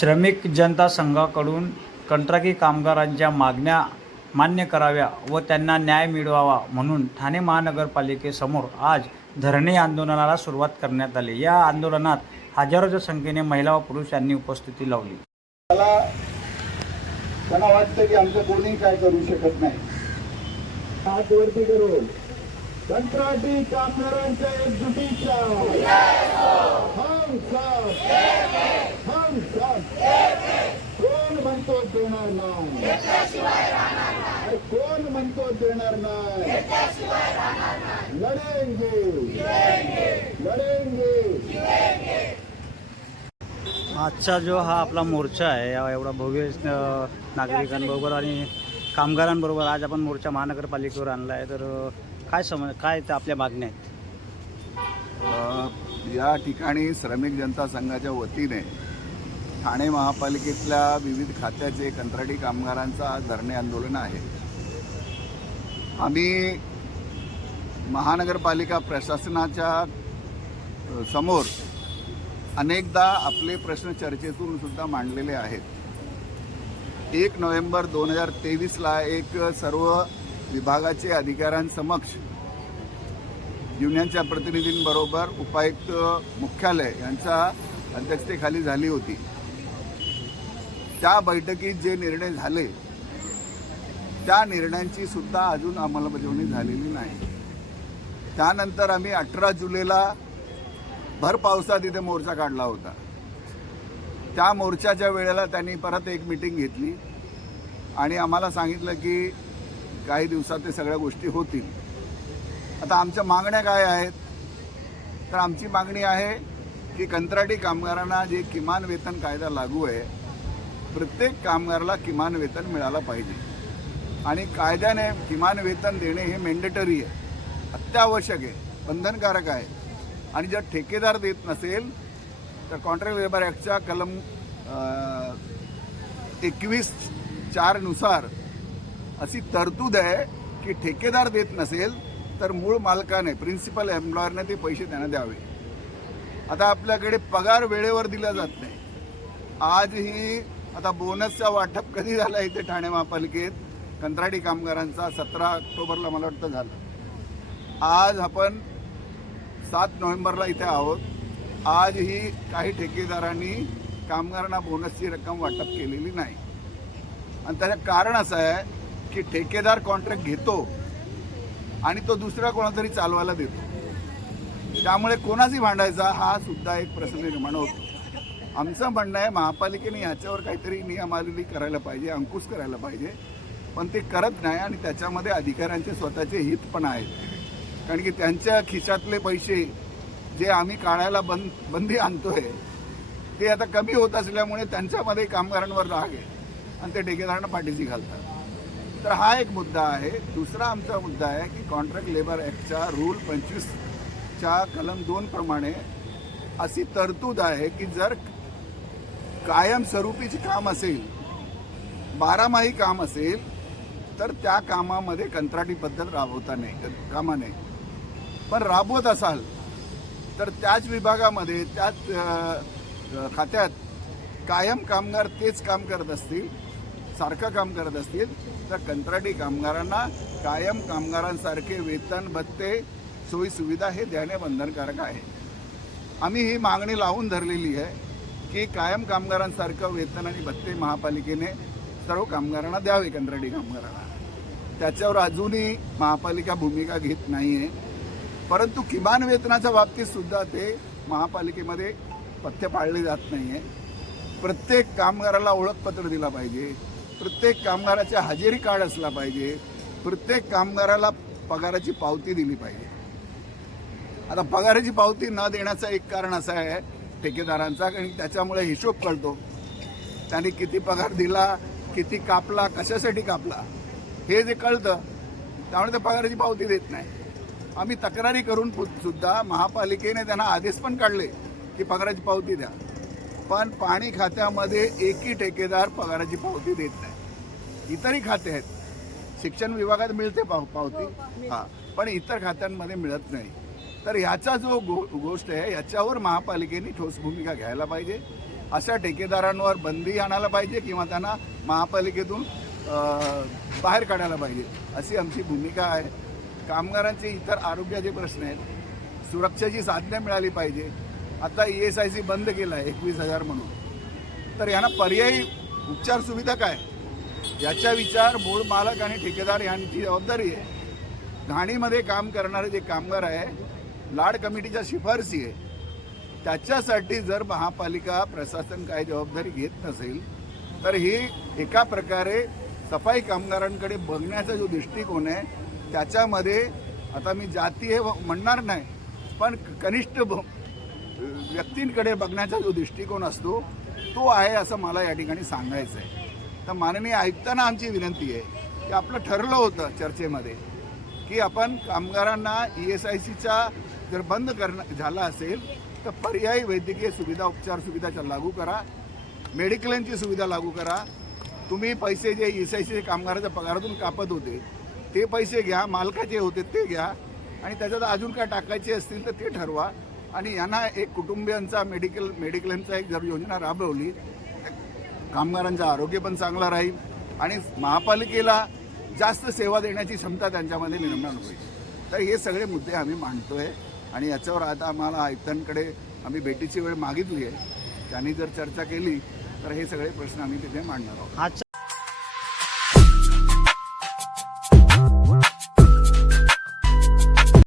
श्रमिक जनता संघाकडून कंत्राटी कामगारांच्या मागण्या मान्य कराव्या व त्यांना न्याय मिळवावा म्हणून ठाणे महानगरपालिकेसमोर आज धरणे आंदोलनाला सुरुवात करण्यात आली. या आंदोलनात हजारोच्या संख्येने महिला व पुरुष यांनी उपस्थिती लावली. मला त्यांना वाटतं की आमचं कोणी काय करू शकत नाही. करून कंत्राटी कामगारांच्या एकजुटीच्या म्हणतो नाही कोण म्हणतो देणार नाही लढेंगे लढेंगे आजचा जो हा आपला मोर्चा आहे एवढा भव्य नागरिकांबरोबर आणि कामगारांबरोबर आज आपण मोर्चा महानगरपालिकेवर आणला आहे तर काय समज काय त्या आपल्या मागण्या आहेत? या ठिकाणी श्रमिक जनता संघाच्या वतीने ठाणे महापालिकेतल्या विविध खात्याचे कंत्राटी कामगारांचा धरणे आंदोलन आहे. आम्ही महानगरपालिका प्रशासनाच्या समोर अनेकदा आपले प्रश्न चर्चेतून सुद्धा मांडलेले आहेत. एक नोव्हेंबर दोन हजार तेवीसला एक सर्व विभागाचे अधिकाऱ्यांसमक्ष युनियनच्या प्रतिनिधींबरोबर उपायुक्त मुख्यालय यांच्या अध्यक्षतेखाली झाली होती. त्या बैठकीत जे निर्णय झाले त्या निर्णयांची सुद्धा अजून अंमलबजावणी झालेली नाही. त्यानंतर आम्ही अठरा जुलैला भर पावसात इथे मोर्चा काढला होता. त्या मोर्चाच्या वेळेला त्यांनी परत एक मिटिंग घेतली आणि आम्हाला सांगितलं की काही दिवसात ते सगळ्या गोष्टी होतील. आता आमच्या मागण्या काय आहेत? तर आमची मागणी आहे की कंत्राटी कामगारांना जे किमान वेतन कायदा लागू आहे प्रत्येक कामगाराला किमान वेतन मिळालं पाहिजे. आणि कायद्याने किमान वेतन देणे हे मेंडेटरी आहे. अत्यावश्यक आहे. बंधनकारक आहे. आणि जर ठेकेदार देत नसेल तर कॉन्ट्रॅक्ट लेबर ॲक्टच्या कलम एकवीस चारनुसार अशी तरतूद आहे की ठेकेदार देत नसेल तर मूळ मालकाने प्रिन्सिपल एम्प्लॉयरने ते पैसे त्यांना द्यावे. आता आपल्याकडे पगार वेळेवर दिला जात नाही. आजही आता बोनसचा वाटप कधी झाला इथे ठाणे महापालिकेत? कंत्राटी कामगारांचा सतरा ऑक्टोबरला मला वाटतं झालं. आज आपण सात नोव्हेंबरला इथे आहोत. आजही काही ठेकेदारांनी कामगारांना बोनसची रक्कम वाटप केलेली नाही. आणि त्याचं कारण असं आहे की ठेकेदार कॉन्ट्रॅक्ट घेतो आणि तो दुसरा कोणातरी चालवायला देतो. त्यामुळे कोणाची भांडायचा हा सुद्धा एक प्रश्न निर्माण होतो. आमचं म्हणणं आहे महापालिकेने याच्यावर काहीतरी नियमावली करायला पाहिजे अंकुश करायला पाहिजे. पण ते करत नाही आणि त्याच्यामध्ये अधिकाऱ्यांचे स्वतःचे हित पण आहेत. कारण की त्यांच्या खिशातले पैसे जे आम्ही काढायला बंद बंदी आणतोय ते आता कमी होत असल्यामुळे त्यांच्यामध्ये कामगारांवर राग आहे आणि ते ठेकेदारांना पाठीशी घालतात. तर हा एक मुद्दा आहे. दुसरा आमचा मुद्दा आहे की कॉन्ट्रॅक्ट लेबर ॲक्टच्या रूल पंचवीसच्या कलम दोनप्रमाणे अशी तरतूद आहे की जर कायमस्वरूपीचे काम असेल बारामाही काम असेल तर त्या कामामध्ये कंत्राटी पद्धत राबवता नाही कामा नाही पण राबवत असाल तर त्याच विभागामध्ये त्याच खात्यात कायम कामगार तेच काम करत असतील सारखं काम करत असतील तर कंत्राटी कामगारांना कायम कामगारांसारखे वेतन भत्ते सोयीसुविधा हे देणे बंधनकारक आहे. आम्ही ही मागणी लावून धरलेली आहे. की कायम कामगारांसारखं वेतन आणि भत्ते महापालिकेने सर्व कामगारांना द्यावे कंत्राटी कामगारांना. त्याच्यावर अजूनही महापालिका भूमिका घेत नाही आहे परंतु किमान वेतनाच्या बाबतीत सुद्धा ते महापालिकेमध्ये पथ्य पाळले जात नाही आहे प्रत्येक कामगाराला ओळखपत्र दिला पाहिजे. प्रत्येक कामगाराच्या हजेरी कार्ड असला पाहिजे. प्रत्येक कामगाराला पगाराची पावती दिली पाहिजे. आता पगाराची पावती न देण्याचं एक कारण असं आहे ठेकेदारांचा कारण त्याच्यामुळे हिशोब कळतो. त्यांनी किती पगार दिला किती कापला कशासाठी कापला हे जे कळतं त्यामुळे ते पगाराची पावती देत नाही. आम्ही तक्रारी करून सुद्धा महापालिकेने त्यांना आदेश पण काढले की पगाराची पावती द्या. पण पाणी खात्यामध्ये एकही ठेकेदार पगाराची पावती देत नाही. इतरही खाते आहेत. शिक्षण विभागात मिळते पाव पावती. हां पण इतर खात्यांमध्ये मिळत नाही. तर ह्याचा जो गो गोष्ट आहे याच्यावर महापालिकेने ठोस भूमिका घ्यायला पाहिजे. अशा ठेकेदारांवर बंदी आणायला पाहिजे किंवा त्यांना महापालिकेतून बाहेर काढायला पाहिजे अशी आमची भूमिका आहे. कामगारांचे इतर आरोग्याचे प्रश्न आहेत. सुरक्षेची साधनं मिळाली पाहिजे. आता ई एस आय सी बंद केलं आहे एकवीस हजार म्हणून. तर यांना पर्यायी उपचार सुविधा काय? याचा विचार मूळ मालक आणि ठेकेदार यांची जबाबदारी आहे. घाणीमध्ये काम करणारे जे कामगार आहे लाड कमिटीच्या शिफारसी आहे. त्याच्यासाठी जर महापालिका प्रशासन काय जबाबदारी घेत नसेल तर ही एका प्रकारे सफाई कामगारांकडे बघण्याचा जो दृष्टिकोन आहे त्याच्यामध्ये आता मी जाती हे म्हणणार नाही पण कनिष्ठ व्यक्तींकडे बघण्याचा जो दृष्टिकोन असतो तो आहे असं मला या ठिकाणी सांगायचं आहे. तर माननीय आयुक्तांना आमची विनंती आहे की आपलं ठरलं होतं चर्चेमध्ये की आपण कामगारांना ई एस आय सीचा जर बंद करणं झाला असेल तर पर्यायी वैद्यकीय सुविधा उपचार सुविधा लागू करा. मेडिक्लेमची सुविधा लागू करा. तुम्ही पैसे जे ई एस आय सी कामगाराच्या पगारातून कापत होते ते पैसे घ्या मालकाचे होते ते घ्या. आणि त्याच्यात अजून काय टाकायचे असतील तर ते ठरवा. आणि यांना एक कुटुंबियांचा मेडिकल मेडिक्लेमचा एक जर योजना राबवली कामगारांचं आरोग्य पण चांगलं राहील. आणि महापालिकेला जास्त सेवा देण्याची क्षमता त्यांच्यामध्ये निर्माण होईल. तर हे सगळे मुद्दे आम्ही मांडतो आहे आणि याच्यावर आता आम्हाला आयुक्तांकडे आम्ही भेटीची वेळ मागितली आहे. त्यांनी जर चर्चा केली तर हे सगळे प्रश्न आम्ही तिथे मांडणार आहोत.